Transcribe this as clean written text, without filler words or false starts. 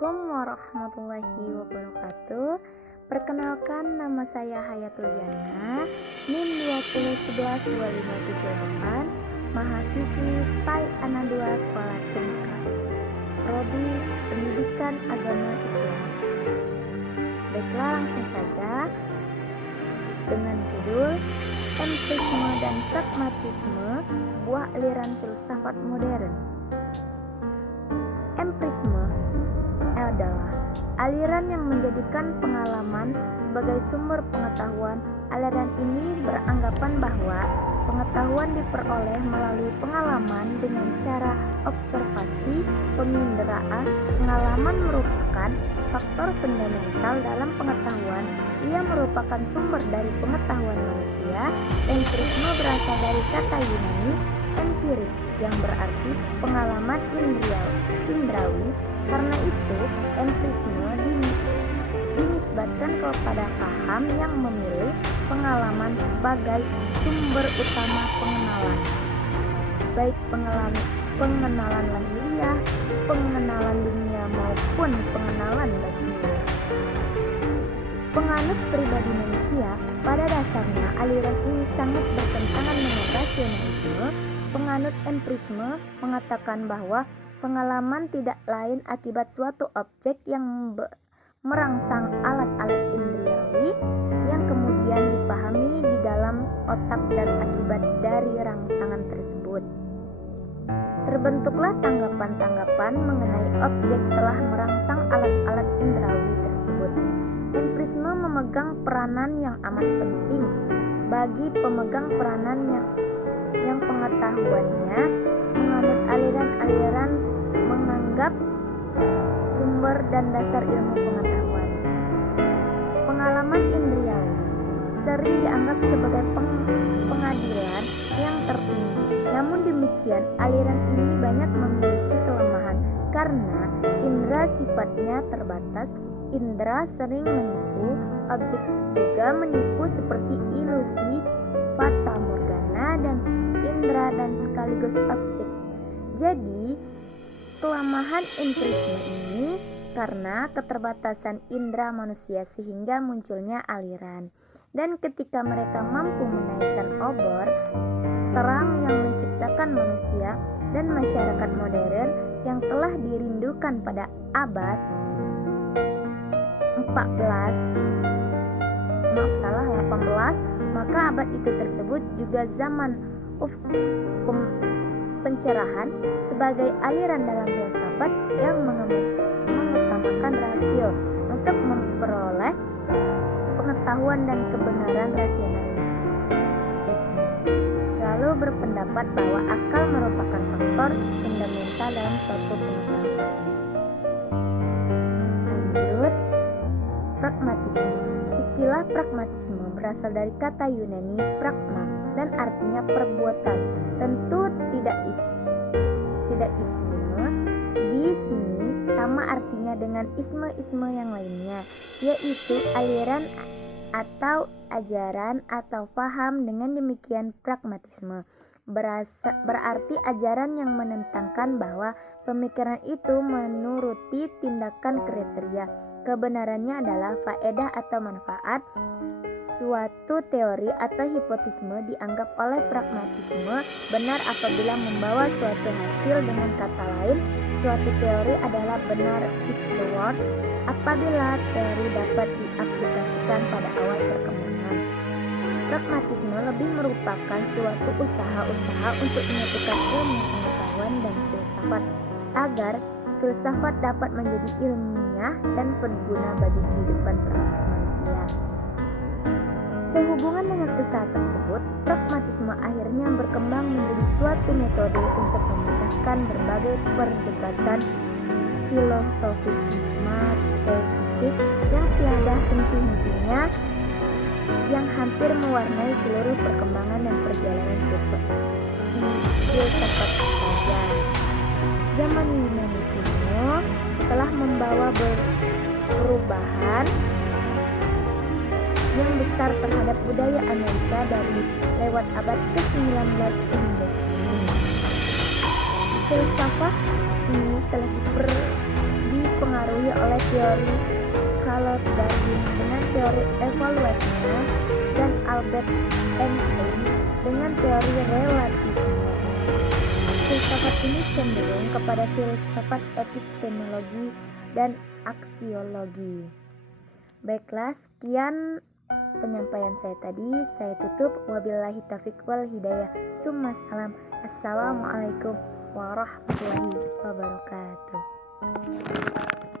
Assalamualaikum warahmatullahi wabarakatuh. Perkenalkan, nama saya Hayatul Jannah, NIM 20112578, mahasiswi STAI Ana2 Kuala Tungkal, Prodi Pendidikan Agama Islam. Baiklah, langsung saja dengan judul Empirisme dan Pragmatisme, sebuah aliran filsafat modern. Empirisme adalah aliran yang menjadikan pengalaman sebagai sumber pengetahuan. Aliran ini beranggapan bahwa pengetahuan diperoleh melalui pengalaman dengan cara observasi, penginderaan. Pengalaman merupakan faktor fundamental dalam pengetahuan. Ia merupakan sumber dari pengetahuan manusia. Empirisme berasal dari kata Yunani empiris yang berarti pengalaman indrawi. Karena itu, empirisme dinisbatkan kepada paham yang memilih pengalaman sebagai sumber utama pengenalan, baik pengenalan lahiriah, pengenalan dunia maupun pengenalan batinnya. Penganut pribadi manusia, pada dasarnya aliran ini sangat bertentangan dengan rasionalisme. Penganut empirisme mengatakan bahwa pengalaman tidak lain akibat suatu objek yang merangsang alat-alat indriawi yang kemudian dipahami di dalam otak dan akibat dari rangsangan tersebut terbentuklah tanggapan-tanggapan mengenai objek telah merangsang alat-alat indrawi tersebut. Empirisme memegang peranan yang amat penting bagi pemegang peranan yang pengetahuannya menganut aliran-aliran menganggap sumber dan dasar ilmu pengetahuan. Pengalaman indriawi sering dianggap sebagai pengadilan yang tertinggi. Namun demikian, aliran ini banyak memiliki kelemahan karena indera sifatnya terbatas. Indera sering menipu, objek juga menipu seperti ilusi, fata morgana, dan indera dan sekaligus objek. Jadi, kelemahan empirisme ini karena keterbatasan indera manusia sehingga munculnya aliran. Dan ketika mereka mampu menaikkan obor terang yang menciptakan manusia dan masyarakat modern yang telah dirindukan pada abad 18, maka abad itu tersebut juga zaman pencerahan sebagai aliran dalam filsafat yang mengutamakan rasio untuk memperoleh pengetahuan dan kebenaran. Rasionalisme selalu berpendapat bahwa akal merupakan faktor fundamental dalam suatu pengetahuan. Lanjut, pragmatisme. Istilah pragmatisme berasal dari kata Yunani pragma dan artinya perbuatan. Tentu tidak isme di sini sama artinya dengan isme-isme yang lainnya, yaitu aliran atau ajaran atau paham. Dengan demikian, pragmatisme berarti ajaran yang menentangkan bahwa pemikiran itu menuruti tindakan kriteria. Kebenarannya adalah faedah atau manfaat. Suatu teori atau hipotisme dianggap oleh pragmatisme benar apabila membawa suatu hasil. Dengan kata lain, suatu teori adalah benar is the word apabila teori dapat diaplikasikan pada awal perkembangan. Pragmatisme lebih merupakan suatu usaha untuk menyatukan ilmu pengetahuan dan filsafat agar filsafat dapat menjadi ilmiah dan berguna bagi kehidupan praktis manusia. Sehubungan dengan usaha tersebut, pragmatisme akhirnya berkembang menjadi suatu metode untuk memecahkan berbagai perdebatan filosofis metafisik yang tiada henti-hentinya, yang hampir mewarnai seluruh perkembangan dan perjalanan filsafat saja. Zaman Yunani kuno telah membawa perubahan yang besar terhadap budaya Amerika dari lewat abad ke-19 hingga kini. Filsafat ini telah dipengaruhi dipengaruhi oleh teori Charles Darwin dengan teori evolusinya dan Albert Einstein dengan teori relativitasnya. Filsafat ini cenderung kepada filsafat epistemologi dan aksiologi. Baiklah, sekian penyampaian saya tadi. Saya tutup. Wabillahi taufiq wal hidayah. Summa salam. Assalamualaikum warahmatullahi wabarakatuh.